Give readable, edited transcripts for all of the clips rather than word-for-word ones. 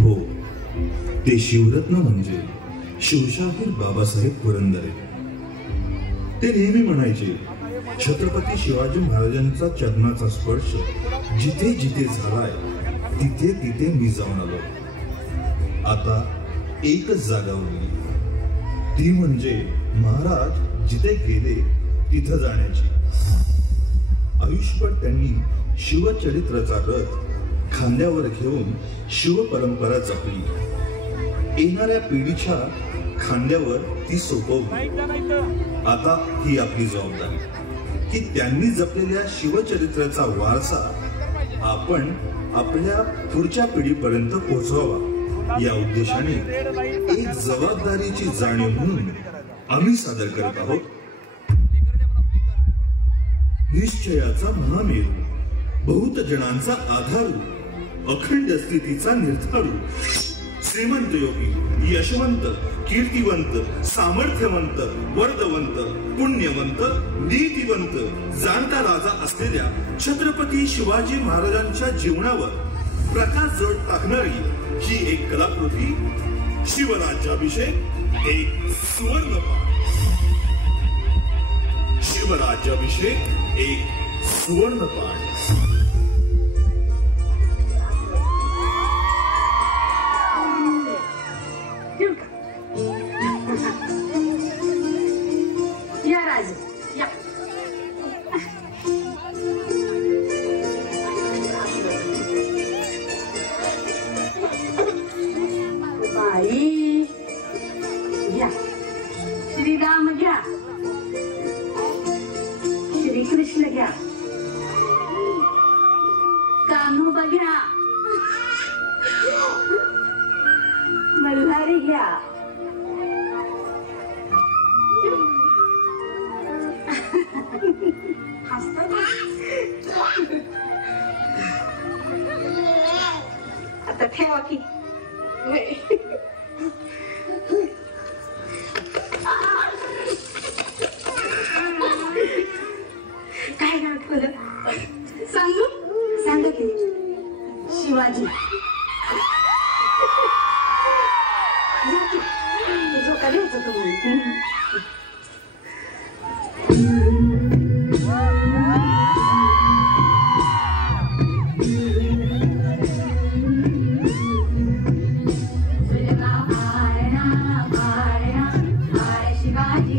हो, ते शिवरत्न म्हणजे शिवशाहीर बाबासाहेब पुरंदरे. ते नेहमी म्हणायचे, छत्रपती शिवाजी महाराजांचा चरणाचा स्पर्श जिथे जिथे झालाय तिथे तिथे मी जाऊन आलो. आता एकच जागा उरली, ती म्हणजे महाराज जिथे गेले तिथं जाण्याची. आयुष्यभर त्यांनी शिवचरित्राचा रथ खांद्यावर घेऊन शिवपरंपरा जपली. येणाऱ्या पिढीच्या खांद्यावर ती सोपवली. आता ही आपली जबाबदारी की त्यांनी जपलेल्या शिवचरित्राचा वारसा आपण आपल्या पुढच्या पिढीपर्यंत पोहोचवावा. या उद्देशाने एक जबाबदारीची जाणीव म्हणून आम्ही सादर करत आहोत निश्चयाचा महामेरू, बहुत जणांचा आधारू, अखंड स्थितीचा निर्धारू, श्रीमंत योगी, यशवंत, कीर्तिवंत, सामर्थ्यवंत, वर्धवंत, पुण्यवंत, नीतिवंत, जाणता राजा असलेल्या छत्रपती शिवाजी महाराजांच्या जीवनावर प्रकाश जोड टाकणारी ही एक कलाकृती, शिवराज्याभिषेक एक सुवर्णपाठ. शिवराज्याभिषेक एक सुवर्णपाठ. या राज या. बाई घ्या, श्रीराम घ्या, श्रीकृष्ण घ्या, कान्होबा घ्या, मल्हारी घ्या. आता ठेवा की काय नाव ठेवलं सांगू? सांगा की. शिवाजी. जो का लिहायचं तुम्ही. शिवाजी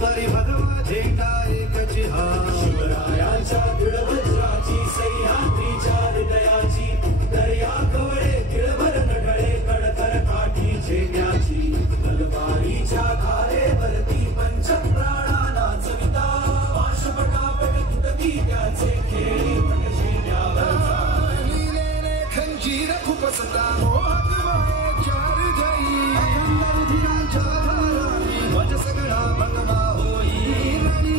करी भगवा झेंडा एकची हा शिवरायांच्या दृढ वज्राची सह्याद्रीच्या हृदयाची दर्या कवळे तिळभर नढळे कडतर काठी झेंड्याची तलवारीच्या धारेवरती पंचप्राणाला चविता पाशपटापट तुटती त्याचे खेळी झेंड्यावरचा नीलेले खंजीर खुपसता चार जई अखंड वज सगळा भगवा होई रणी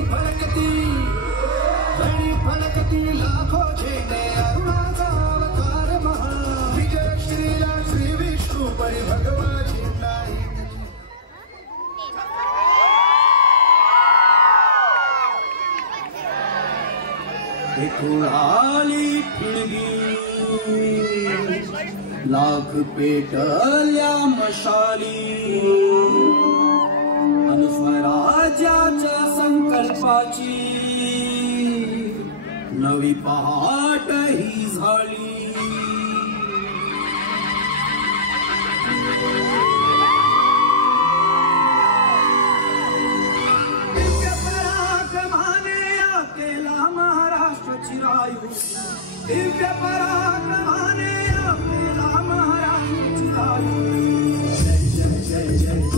फडकती लाखो झेंडे अरुणाचा अवतार महा विजय श्रीराम श्री विष्णू परी भगवा झेंडा एकूणाली ठिणगी लाख पेटल्या मशाली स्वराज्याच्या संकल्पाची नवी पहाट ही झाली दिव्य पराक्रमाने या केला महाराष्ट्र चिरायू दिव्य पराक्रमाने या केला महाराष्ट्र चिरायू जय जय जय जय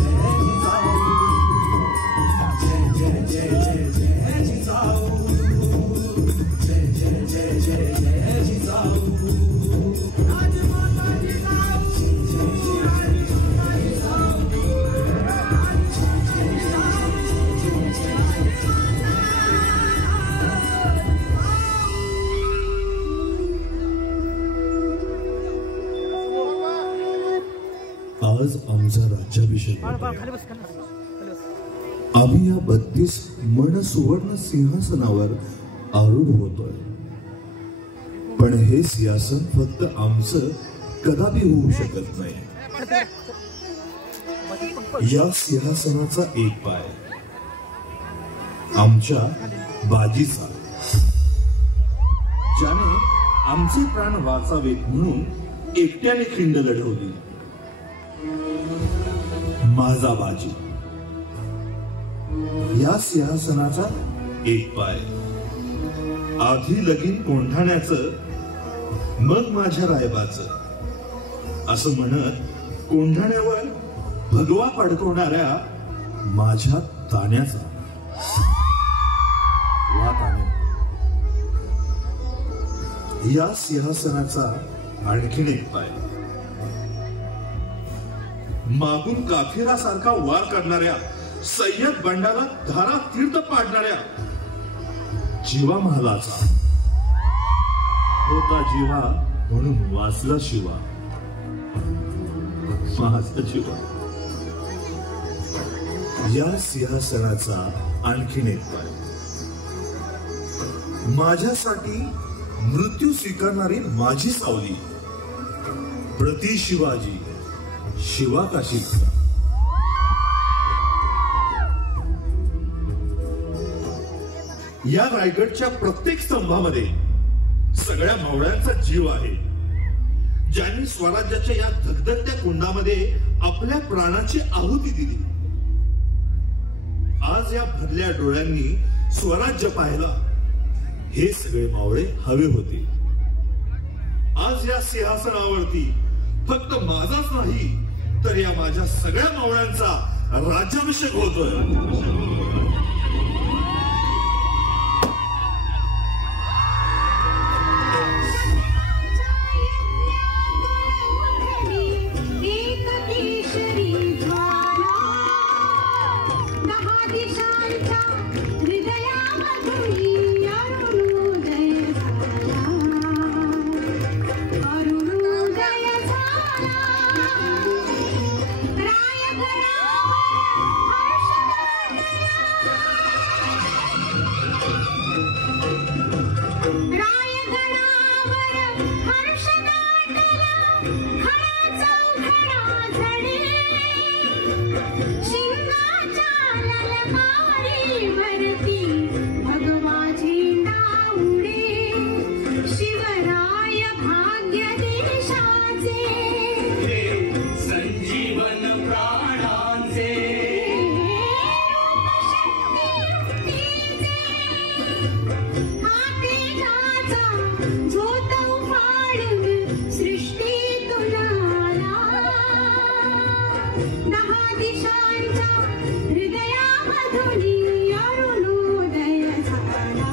आज आमचा राज्याभिषेक आम्ही या 32 मन सुवर्ण सिंहासनावर आरूढ होतोय. पण हे सिंहासन फक्त आमचं कदापि होऊ शकत नाही. या सिंहासनाचा एक पाय आमच्या बाजीचा, ज्याने आमचे प्राण वाचावेत म्हणून एकट्याने खिंड लढवली. माझा बाजी. या सिंहासनाचा एक पाय आधी लगीन कोंढाण्याचं, मग माझ्या रायबाचं, असं म्हणत कोंढाण्यावर भगवा फडकवणाऱ्या माझ्या ताण्याचा. वा ताने. या सिंहासनाचा आणखीन एक पाय मागून काफिरासारखा वार करणाऱ्या सय्यद बंडाला धारा तीर्थ पाडणाऱ्या जीवा महालाचा. होता जीवा म्हणून वाचला शिवा, माझा जीवा. या सिंहासनाचा आणखीन एक पाय माझ्यासाठी मृत्यू स्वीकारणारी माझी सावली प्रति शिवाजी शिवा काशीचा. या रायगडच्या प्रत्येक स्तंभामध्ये सगळ्या मावळ्यांचा जीव आहे, ज्यांनी स्वराज्याच्या या धगधगत्या कुंडामध्ये आपल्या प्राणाची आहुती दिली. आज या भरल्या डोळ्यांनी स्वराज्य पाहिला. हे सगळे मावळे हवे होते. आज या सिंहासनावरती फक्त माझाच नाही तर या माझ्या सगळ्या मावळ्यांचा राज्याभिषेक होतोय. दहा दिशांच्या हृदयामधुनी अरुणोदय झाला.